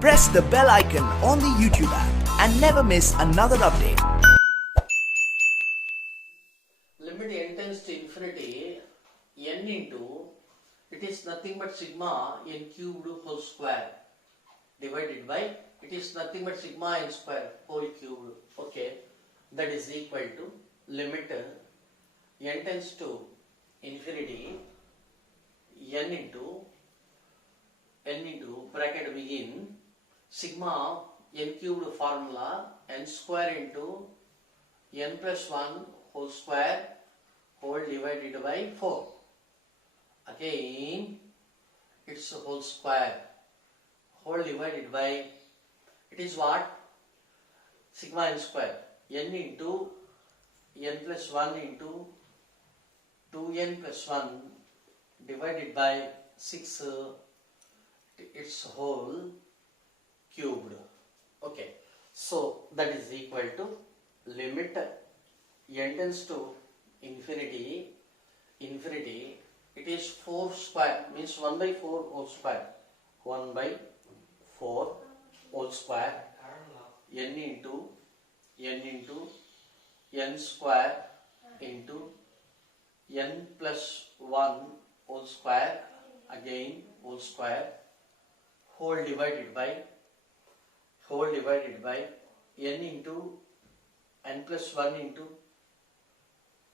Press the bell icon on the YouTube app and never miss another update. Limit n tends to infinity, n into, it is nothing but sigma n cubed whole square divided by, it is nothing but sigma n square whole cubed. Okay, that is equal to limit n tends to infinity, n into bracket begin sigma n cubed formula n square into n plus 1 whole square whole divided by 4. Again it's a whole square whole divided by, it is what? Sigma n square n into n plus 1 into 2n plus 1 divided by 6 its whole cubed. Okay, so that is equal to limit n tends to infinity, it is 4 square means 1 by 4 whole square, 1 by 4 whole square n into n square into n plus 1 whole square, again whole square whole divided by n into n plus 1 into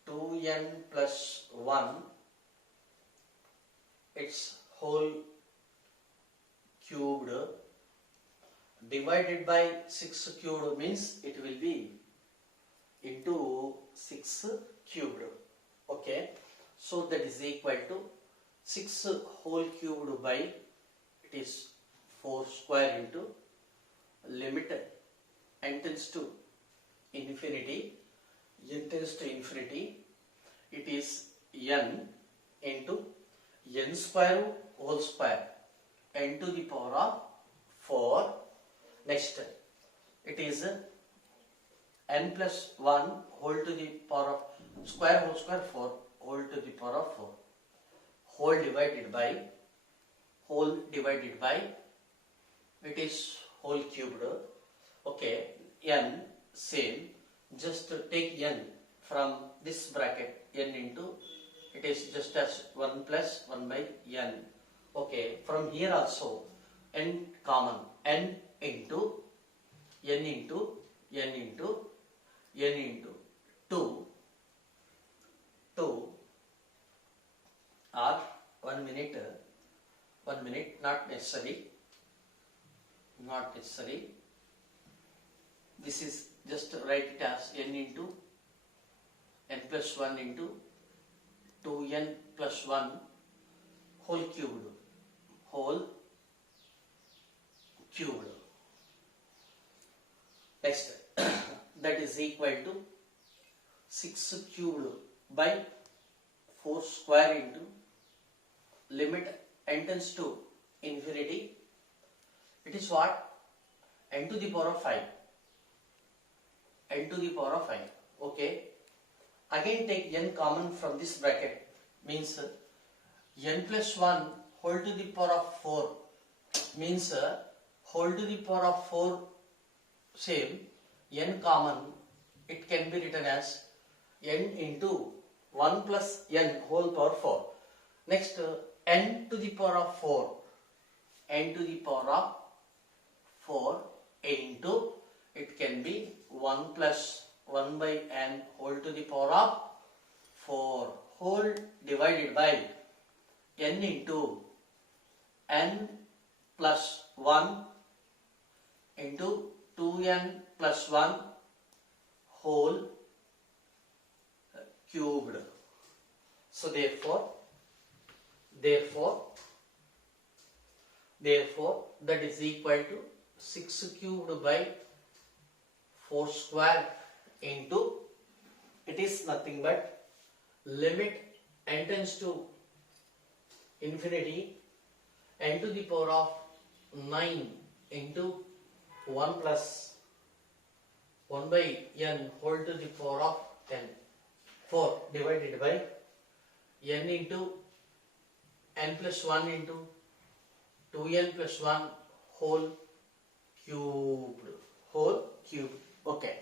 2n plus 1 its whole cubed divided by 6 cubed means it will be into 6 cubed. Okay, so that is equal to 6 whole cubed by, it is 4 square into limit n tends to infinity, it is n into n square whole square n to the power of 4. Next it is n plus 1 whole to the power of square 4 whole to the power of 4 whole divided by it is whole cubed. Okay, n same, just take n from this bracket n into, it is just as 1 plus 1 by n. Okay, from here also n common, n into 2 or 1 minute, not necessary, this is just write it as n into n plus 1 into 2n plus 1 whole cubed. Next that is equal to 6 cubed by 4 square into limit n tends to infinity, it is what? N to the power of 5. Okay, again take n common from this bracket means n plus 1 whole to the power of 4 means whole to the power of 4 same, n common, it can be written as n into 1 plus n whole power 4. Next n to the power of 4 into, it can be 1 plus 1 by n whole to the power of 4 whole divided by n into n plus 1 into 2n plus 1 whole cubed. So therefore that is equal to 6 cubed by 4 square into, it is nothing but limit n tends to infinity n to the power of 9 into 1 plus 1 by n whole to the power of 10, 4 divided by n into n plus 1 into 2n plus 1 whole cubed, whole cube. Okay.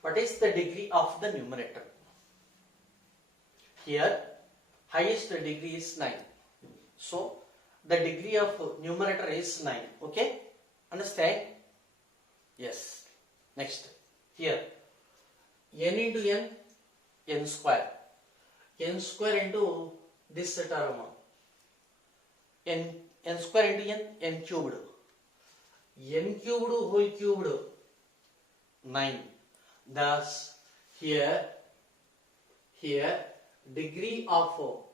What is the degree of the numerator? Here, highest degree is 9. So, the degree of numerator is 9. Okay? Understand? Yes. Next. Here, n into n, n square. N square into this term. N square into n cubed. N cubed whole cubed 9. Thus here degree of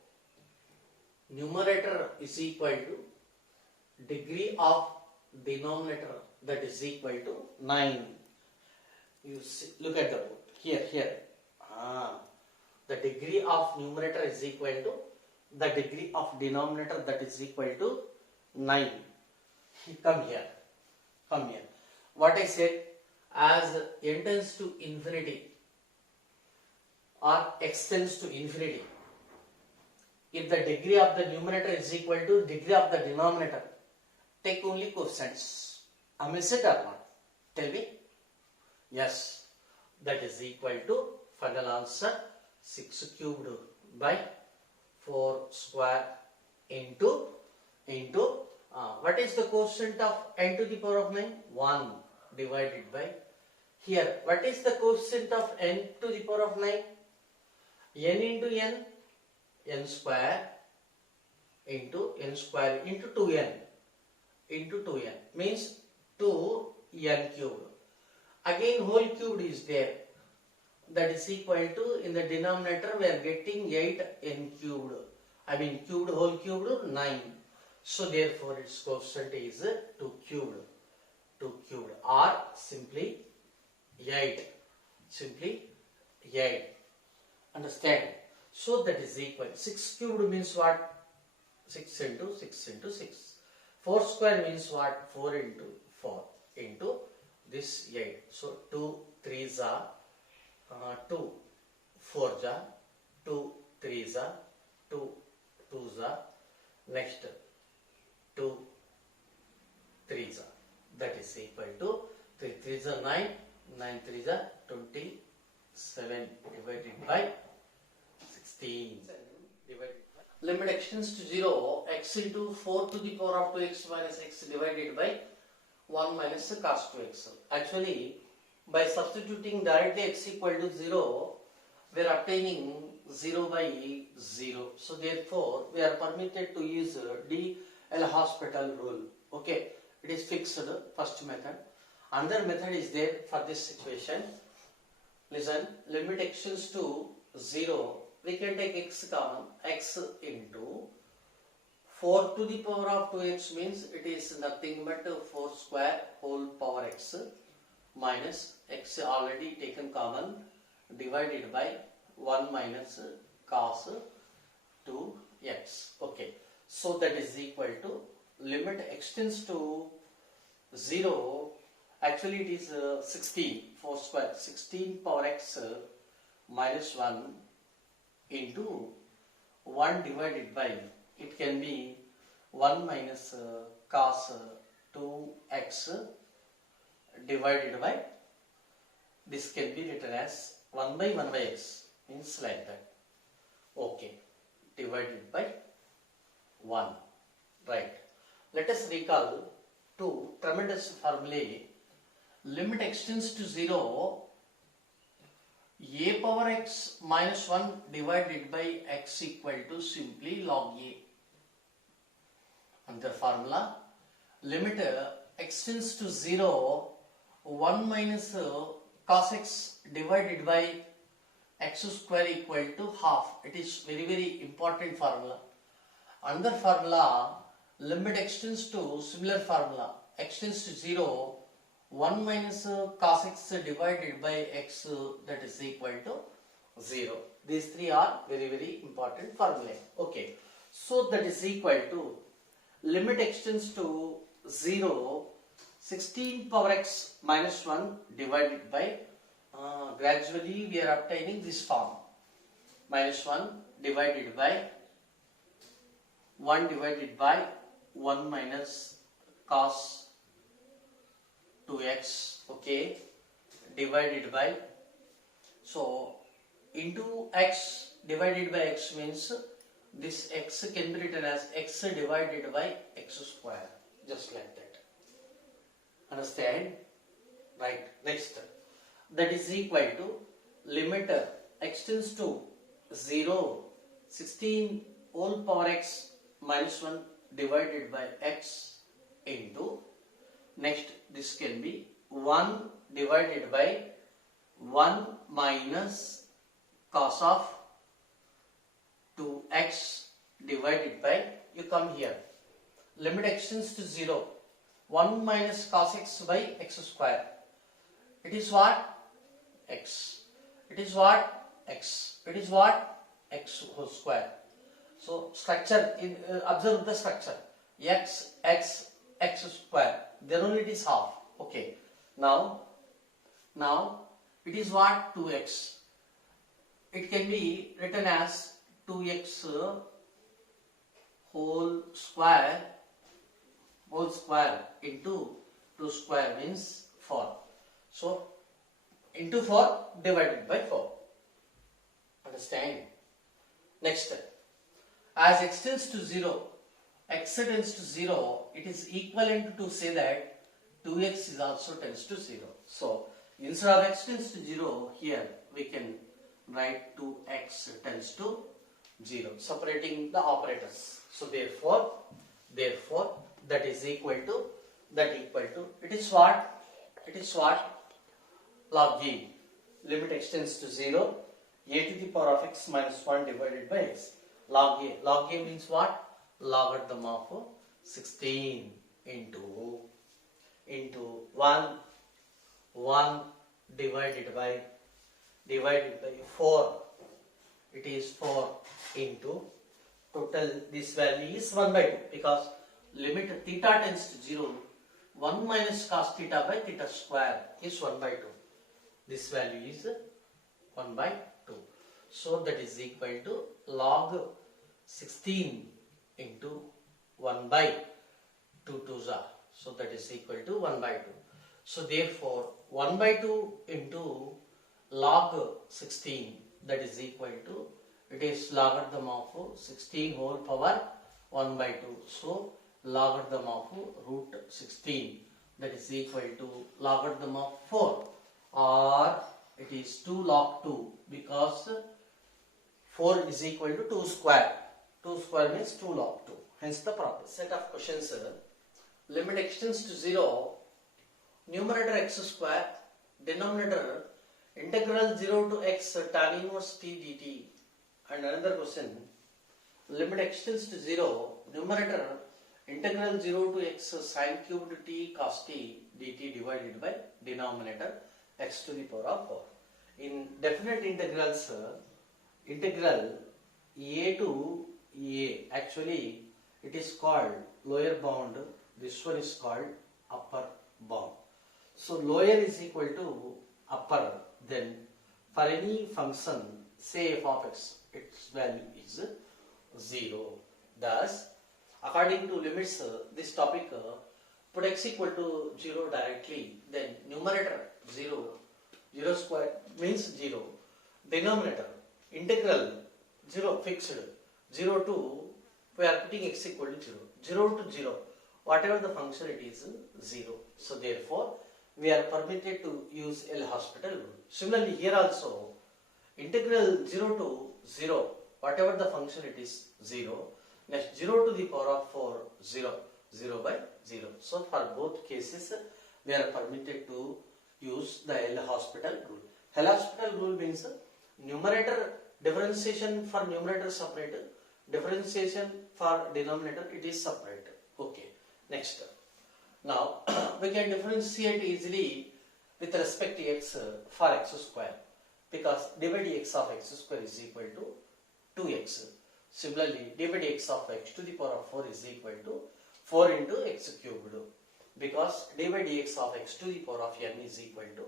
numerator is equal to degree of denominator, that is equal to 9. You see, look at the book here. The degree of numerator is equal to the degree of denominator, that is equal to 9. Come here. What I said, as n tends to infinity or x tends to infinity, if the degree of the numerator is equal to degree of the denominator, take only coefficients. Am I it or not? Tell me. Yes, that is equal to final answer 6 cubed by 4 square into what is the quotient of n to the power of 9? 1 divided by, here what is the quotient of n to the power of 9? N into n, n square into 2n means 2n cubed. Again whole cubed is there, that is equal to, in the denominator we are getting 8n cubed. I mean cubed whole cubed 9. So therefore its quotient is 2 cubed or simply 8. Understand? So that is equal. 6 cubed means what? 6 into 6 into 6. 4 square means what? 4 into 4 into this 8. So 2 3s are 2 4s are 2 3s are 2 2s are, next 2 3s are, that is equal to 3 3s are 9, 9 3s are 27 divided by 16 divided by, limit extends to 0, x into 4 to the power of 2x minus x divided by 1 minus cos 2x. Actually, by substituting directly x equal to 0, we are obtaining 0 by 0. So therefore, we are permitted to use L'Hospital rule. Okay, it is fixed, first method. Another method is there for this situation. Listen, limit extends to 0. We can take x common, x into 4 to the power of 2x means it is nothing but 4 square whole power x minus x already taken common divided by 1 minus cos 2x. Okay, so that is equal to, limit extends to 0. Actually it is 16, 4 square, 16 power x minus 1 into 1 divided by, it can be 1 minus cos 2x divided by, this can be written as 1 by x, means like that. Okay, divided by 1. Right. Let us recall two tremendous formulae. Limit extends to 0, a power x minus 1 divided by x equal to simply log a. Another formula, limit extends to 0, 1 minus cos x divided by x square equal to half. It is very, very important formula. Another formula, limit extends to, similar formula, extends to 0, 1 minus cos x divided by x, that is equal to 0. These three are very, very important formulae. Okay, so that is equal to, limit extends to 0, 16 power x minus 1 divided by, gradually we are obtaining this form, minus 1 divided by 1 divided by 1 minus cos 2x, okay, divided by, so into x divided by x means this x can be written as x divided by x square, just like that. Understand? Right. Next, that is equal to limit x tends to 0, 16 whole power x minus 1 divided by x into, next this can be 1 divided by 1 minus cos of 2x divided by, you come here, limit x tends to 0, 1 minus cos x by x square. It is what? X. It is what? X. It is what? X whole square. So structure, observe the structure. X, x, x square. Then only it is half. Okay. Now it is what? 2x. It can be written as 2x whole square into 2 square means 4. So into 4 divided by 4. Understand? Next, as x tends to 0, x tends to 0, it is equivalent to say that 2x is also tends to 0. So instead of x tends to 0, here we can write 2x tends to 0, separating the operators. So therefore that is equal to, it is what? It is what? Log e, limit x tends to 0, a to the power of x minus 1 divided by x. Log a means what? Logarithm of 16 into 1 divided by 4. It is 4 into total, this value is 1 by 2 because limit theta tends to 0, 1 minus cos theta by theta square is 1 by 2. This value is 1 by 2. So that is equal to log 16 into 1 by 2 twos are. So that is equal to 1 by 2. So therefore 1 by 2 into log 16, that is equal to, it is logarithm of 16 whole power 1 by 2. So logarithm of root 16, that is equal to logarithm of 4, or it is 2 log 2 because 4 is equal to 2 square. 2 square means 2 log 2. Hence the proper set of questions. Limit x tends to 0, numerator x square, denominator integral 0 to x tan inverse t dt. And another question, limit x tends to 0, numerator integral 0 to x sin cubed t cos t dt divided by denominator x to the power of 4. In definite integrals, integral a to a, actually it is called lower bound, this one is called upper bound. So lower is equal to upper, then for any function, say f of x, its value is 0. Thus, according to limits, this topic, put x equal to 0 directly, then numerator 0, 0 square means 0, denominator integral 0 fixed, 0 to, we are putting x equal to 0, 0 to 0, whatever the function it is 0. So therefore we are permitted to use L'Hospital rule. Similarly here also, integral 0 to 0, whatever the function it is 0, next 0 to the power of 4, 0, 0 by 0. So for both cases we are permitted to use the L'Hospital rule. L'Hospital rule means numerator differentiation for numerator separate, differentiation for denominator it is separate. Okay, next. Now we can differentiate easily with respect to x for x square, because dy dx of x square is equal to 2x. Similarly, dy dx of x to the power of 4 is equal to 4 into x cubed, because dy dx of x to the power of n is equal to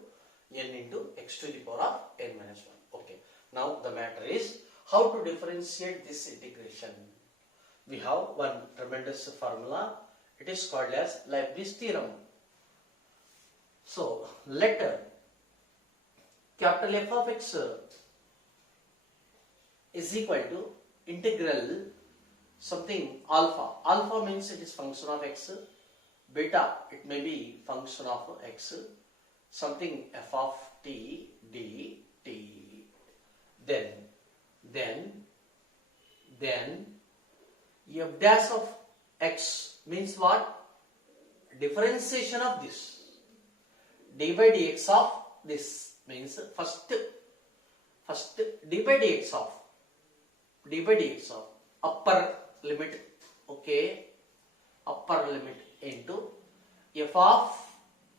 n into x to the power of n minus 1. Okay. Now the matter is how to differentiate this integration. We have one tremendous formula. It is called as Leibniz theorem. So let capital F of x is equal to integral something alpha. Alpha means it is function of x. Beta, it may be function of x. Something f of t dt. Then f dash of x means what? Differentiation of this. D by dx of this means first d by dx of upper limit, okay, upper limit into f of,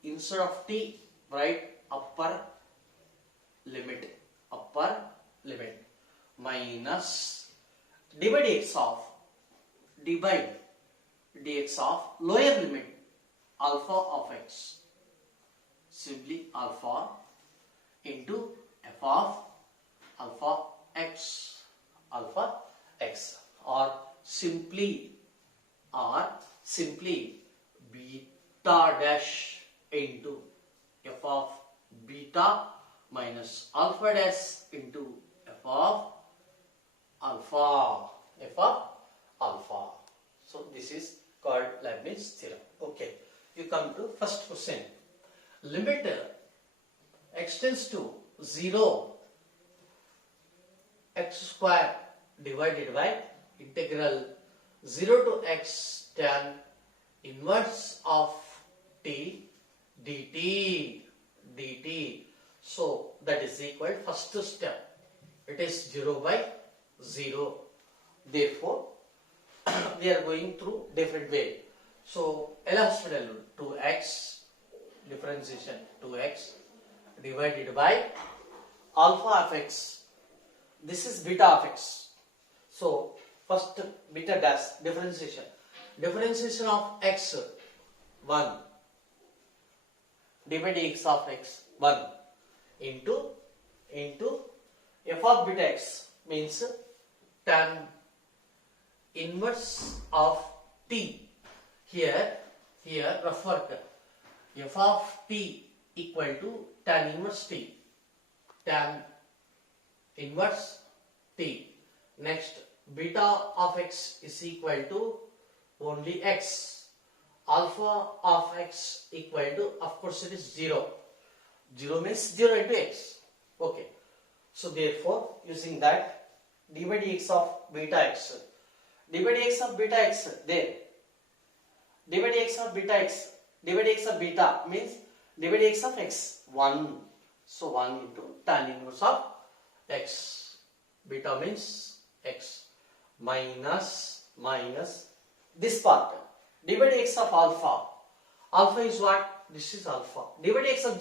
instead of t, write upper limit minus d by dx of lower limit alpha of x, simply alpha into f of alpha x, or simply beta dash into f of beta minus alpha dash into f of alpha. So this is called Leibniz theorem. Okay, you come to first question. Limit x tends to 0 x square divided by integral 0 to x tan inverse of t dt. So that is equal, first step, it is 0 by 0. Therefore we are going through different way. So L'Hospital 2x, differentiation 2x divided by alpha of x. This is beta of x. So first beta dash differentiation of x 1 d by dx of x 1 into f of beta x means tan inverse of t. Here rough work, f of t equal to tan inverse t, tan inverse t. Next, beta of x is equal to only x, alpha of x equal to, of course it is 0. 0 means 0 into x. Okay, so therefore using that d by dx of beta x, d by dx of beta x, there d by dx of beta x, d by dx of beta means d by dx of x 1. So 1 into tan inverse of x, beta means x, minus this part d by dx of alpha is what? This is alpha. D by dx of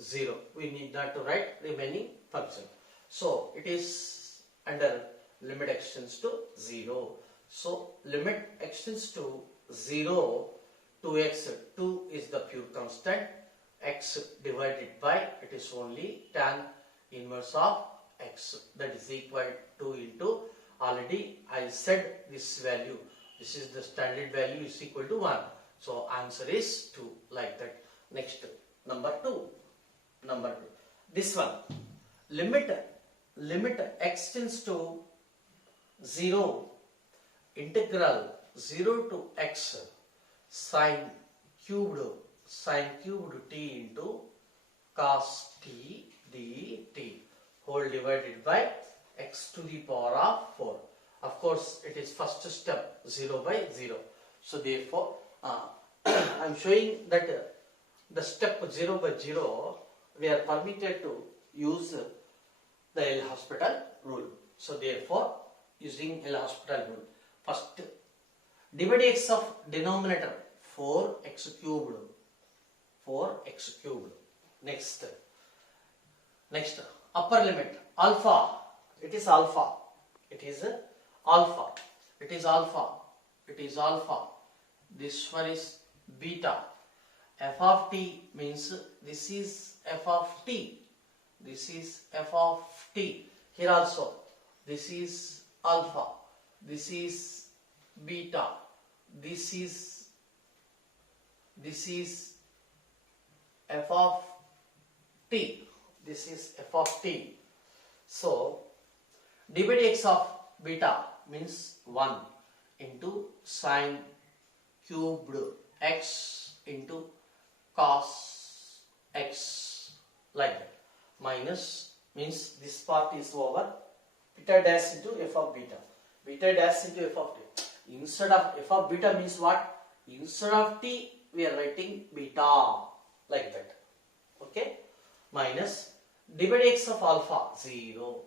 0, we need not to write remaining function. So it is under limit extends to 0. So limit extends to 0 to x, 2 is the pure constant, x divided by, it is only tan inverse of x, that is equal to into, already I said this value, this is the standard value is equal to 1. So answer is 2, like that. Next, number 2. This one, limit x tends to 0 integral 0 to x sine cubed t into cos t dt whole divided by x to the power of 4. Of course, it is first step 0 by 0. So therefore, I am showing that the step 0 by 0 we are permitted to use the L'Hospital rule. So therefore, using L'Hospital rule, first d by dx of denominator 4x cubed. Next upper limit alpha, it is alpha. This one is beta. F of t means this is f of t. Here also this is alpha, this is beta, this is f of t. This is f of t. So d by dx of beta means 1 into sine cubed x into cos x, like that. Minus means this part is over. Beta dash into f of beta. Beta dash into f of t. Instead of f of beta means what? Instead of t we are writing beta, like that. Okay. Minus d by dx of alpha 0.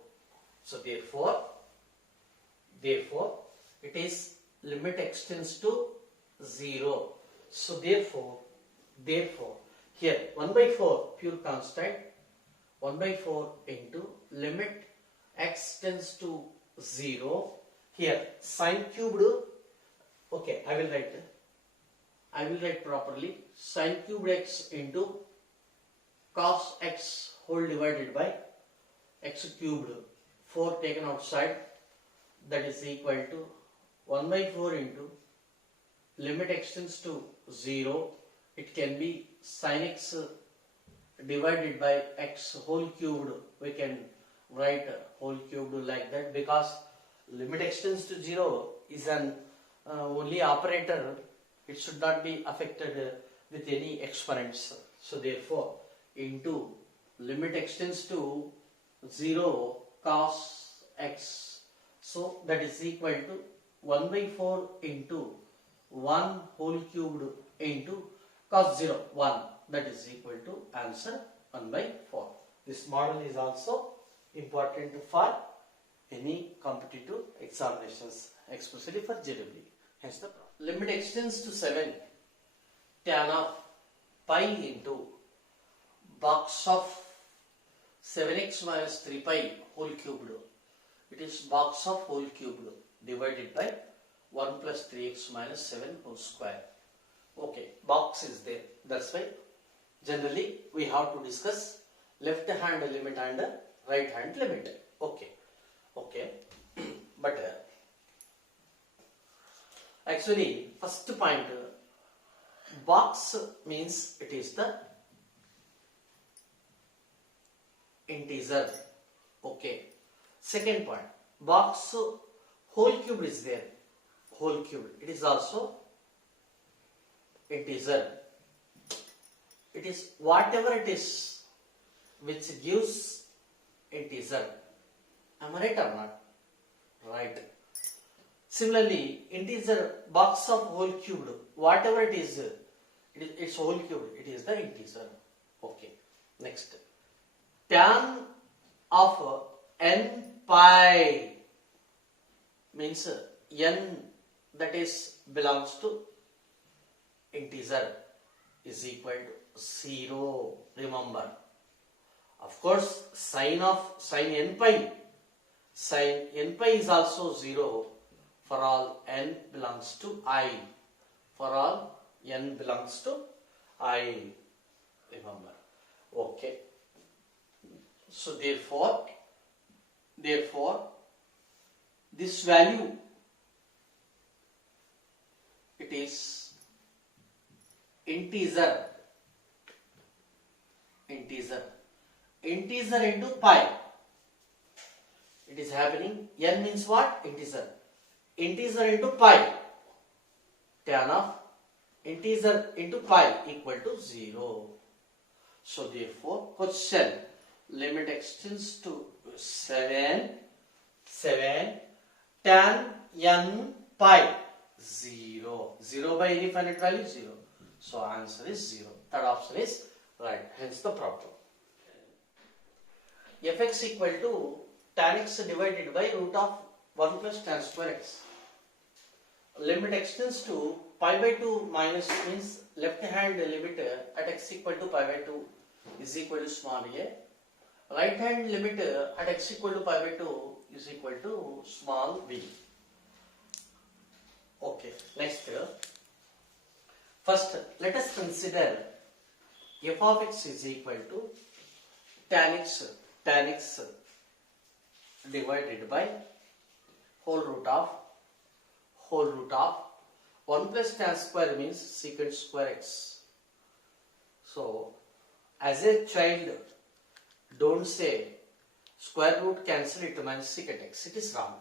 So therefore it is limit extends to 0. So therefore here 1 by 4 pure constant, 1 by 4 into limit x tends to 0. Here sine cubed, okay, I will write properly. Sine cubed x into cos x whole divided by x cubed, 4 taken outside, that is equal to 1 by 4 into limit extends to 0. It can be sin x divided by x whole cubed. We can write whole cubed like that, because limit extends to 0 is an only operator. It should not be affected with any exponents. So therefore into limit extends to 0 cos x. So that is equal to 1 by 4 into 1 whole cubed into cos 0, 1. That is equal to answer 1 by 4. This model is also important for any competitive examinations, especially for JEE. Hence the problem. Limit extends to 7 tan of pi into box of 7x minus 3 pi whole cubed. It is box of whole cubed divided by 1 plus 3x minus 7 whole square. Okay, box is there. That's why generally we have to discuss left hand limit and right hand limit. Okay. But actually first point, box means it is the integer. Okay. Second point, box whole cube is there. Whole cube. It is also integer. It is whatever it is which gives integer. Am I right or not? Right. Similarly, integer box of whole cubed, whatever it is, it's whole cubed. It is the integer. Okay. Next, tan of n pi means n that is belongs to integer is equal to 0. Remember, of course, sin n pi is also 0 for all n belongs to I. For all n belongs to I. Remember. Okay. So therefore this value, it is integer into pi. It is happening. N means what? Integer into pi. Tan of integer into pi equal to 0. So therefore question, limit extends to 7 tan n pi 0. 0 by any finite value 0. So answer is 0. Third option is right. Hence the problem. Fx equal to tan x divided by root of 1 plus tan square x. Limit extends to pi by 2 minus means left hand limit at x equal to pi by 2 is equal to small a. Right hand limit at x equal to pi by 2 is equal to small b. Okay, next, first let us consider f of x is equal to tan x divided by whole root of 1 plus tan square means secant square x. So as a child, don't say square root cancel it minus secant x. It is wrong.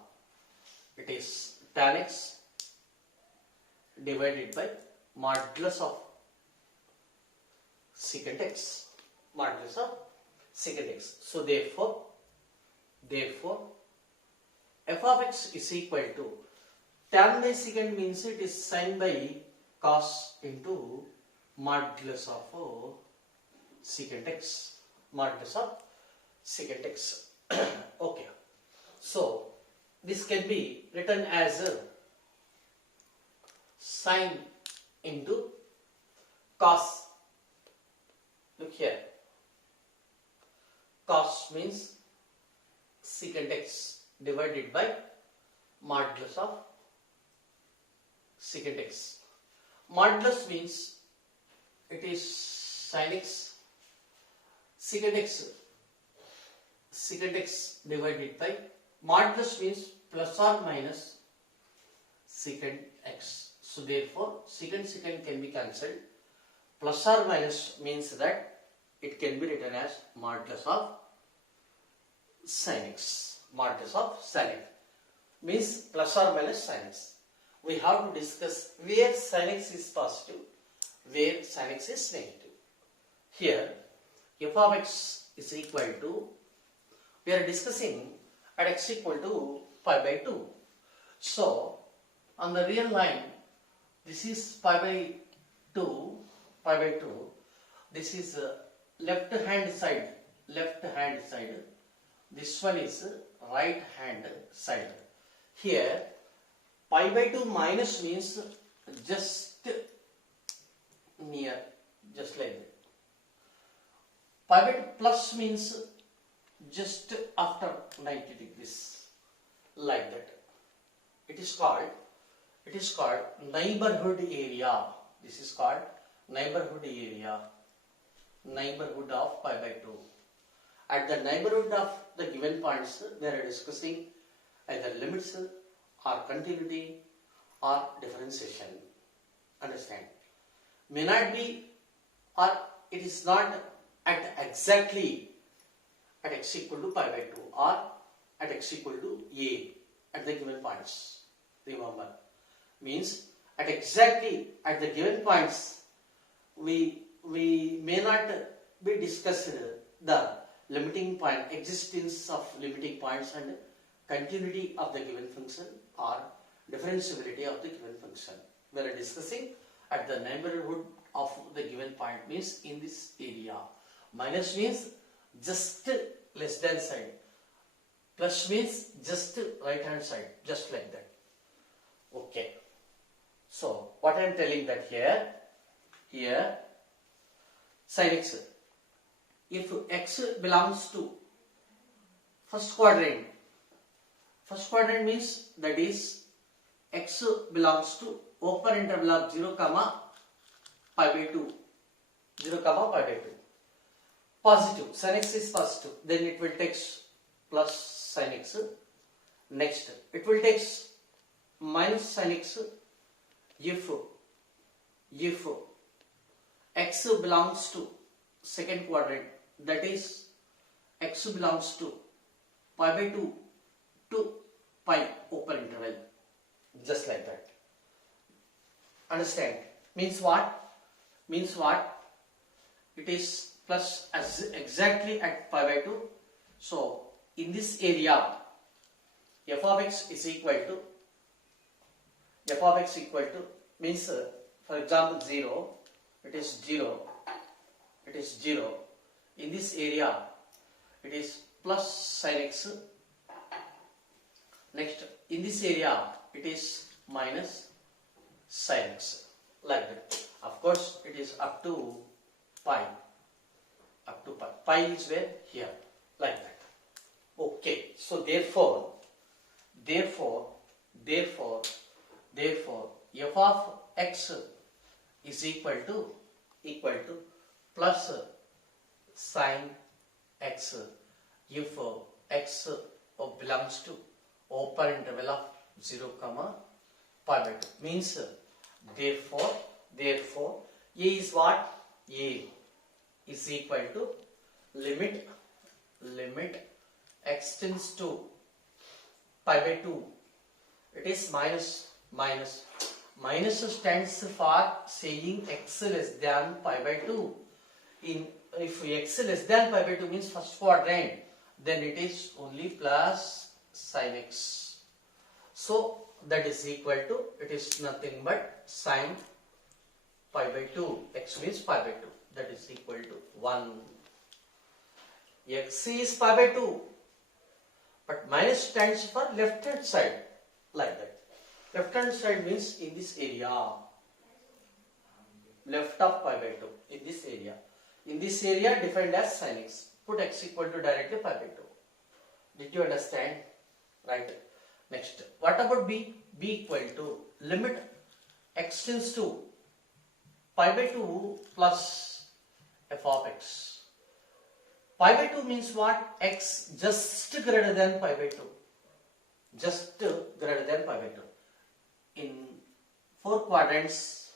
It is tan x divided by modulus of secant x. Modulus of secant x. So therefore, f of x is equal to tan by secant means it is sin by cos into modulus of secant x. Modulus of secant x. Okay. So this can be written as sin into cos. Look here. Cos means secant x divided by modulus of secant x. Modulus means it is sin x, secant x divided by modulus means plus or minus secant x. So therefore secant can be cancelled. Plus or minus means that it can be written as modulus of sin x. Modulus of sin x means plus or minus sin x. We have to discuss where sin x is positive, where sin x is negative. Here f of x is equal to, we are discussing at x equal to pi by 2. So on the real line, this is pi by 2. This is left hand side. This one is right hand side. Here pi by 2 minus means just near, just like that. Pi by 2 plus means just after 90 degrees, like that. It is called neighborhood area. This is called neighborhood area. Neighborhood of pi by 2. At the neighborhood of the given points, they are discussing either limits or continuity or differentiation. Understand? May not be, or it is not at exactly at x equal to pi by 2 or at x equal to a at the given points. Remember, means at exactly at the given points we may not be discussed the limiting point, existence of limiting points and continuity of the given function or differentiability of the given function. We are discussing at the neighborhood of the given point means in this area. Minus means just less than side. Plus means just right hand side, just like that. Okay. So what I am telling that here sin x, if x belongs to first quadrant means that is x belongs to open interval of 0, pi by 2. Positive, sin x is positive, then it will take plus sin x. Next, it will take minus sin x if x belongs to second quadrant, that is x belongs to pi by 2 to pi open interval, just like that. Understand? Means what? It is plus as exactly at pi by 2. So in this area f of x is equal to means for example 0, it is 0. In this area it is plus sin x. Next, in this area it is minus sin x, like that. Of course it is up to pi. Pi is where? Here, like that. Okay, so therefore f of x is equal to plus sin x if x belongs to open interval of 0, pi by 2. Means therefore A is what? A is equal to limit x tends to pi by 2. It is minus stands for saying x less than pi by 2. If x less than pi by 2 means first quadrant, then it is only plus sin x. So that is equal to, it is nothing but sin pi by 2. X means pi by 2. That is equal to 1. X is pi by 2. But minus stands for left hand side. Like that. Left hand side means in this area. Left of pi by 2. In this area. In this area defined as sin x. Put x equal to directly pi by 2. Did you understand? Right. Next. What about b? B equal to limit x tends to pi by 2 plus f of x. Pi by 2 means what? X just greater than pi by 2. Just greater than pi by 2. In 4 quadrants,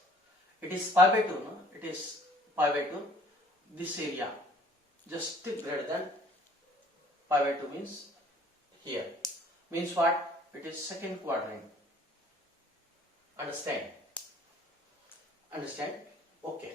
it is pi by 2, no? It is pi by 2. This area, just greater than pi by 2 means here. Means what? It is second quadrant. Understand? Understand? Okay.